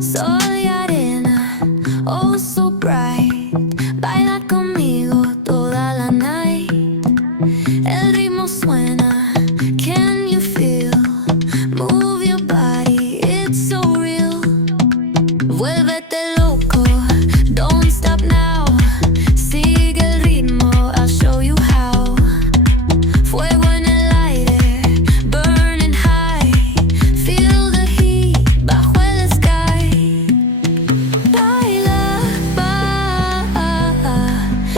Sol y arena, oh so bright. Baila conmigo toda la night. El ritmo suena, can you feel? Move your body, it's so real. Vuélvete loco, don't stop now. Sigue el ritmo, I'll show you how. Fuego en el aire, burning high. Feel the heat bajo el sky. Baila,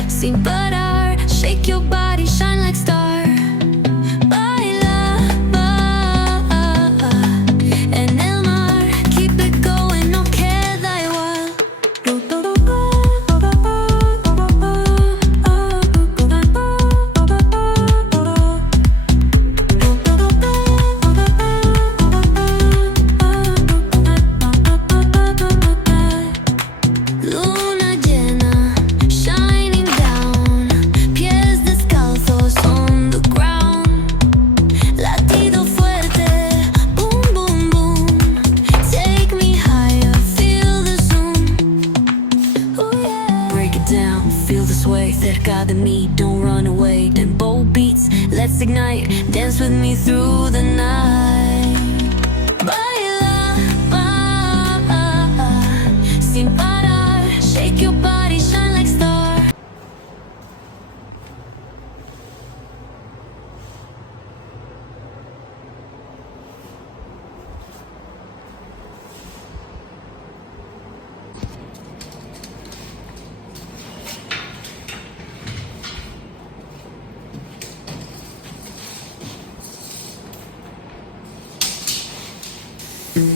sin parar. Shake your body, shine like star. Baila, en el mar. Keep it going, no queda igual. Luna llena, shining down. Pies descalzos on the ground. Latido fuerte, boom, boom, boom. Take me higher, feel the zoom. Oh yeah. Break it down, feel the sway. Cerca de mí, don't run away. Tempo beats, let's ignite. Dance with me through the night. Baila, sin parar. Shake your body, shine like star.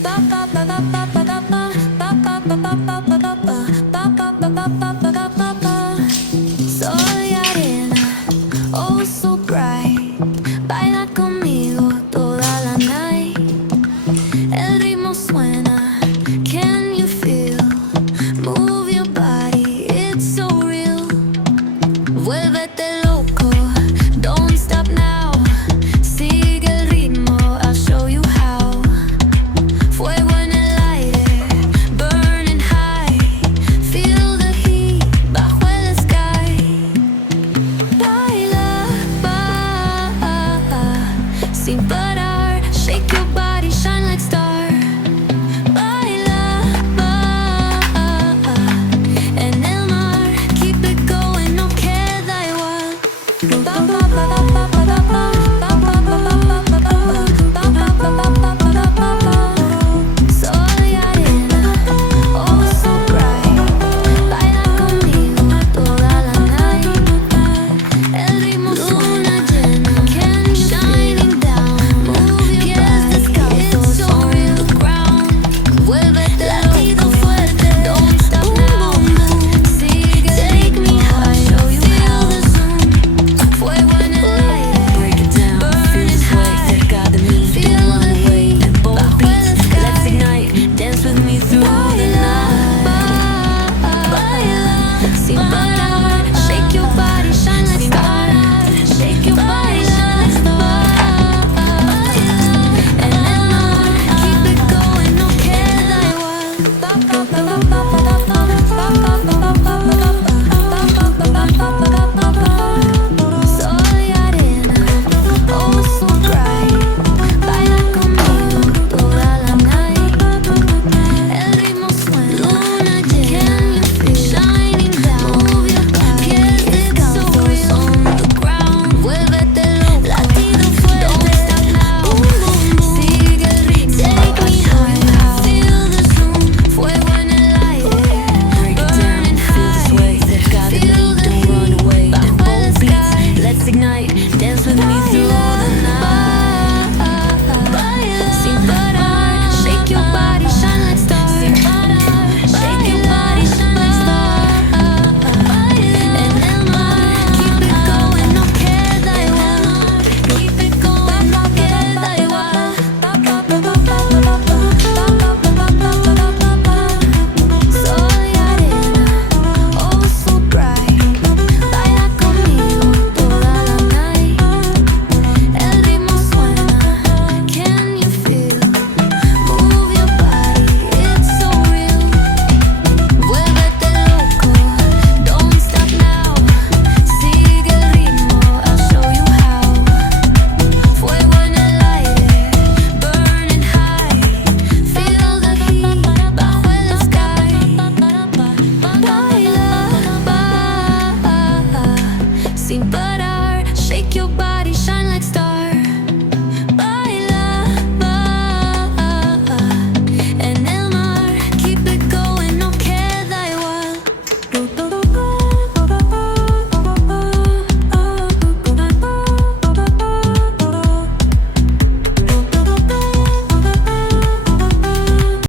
Ba ba ba ba ba ba ba ba ba ba ba ba ba ba ba ba ba ba ba ba.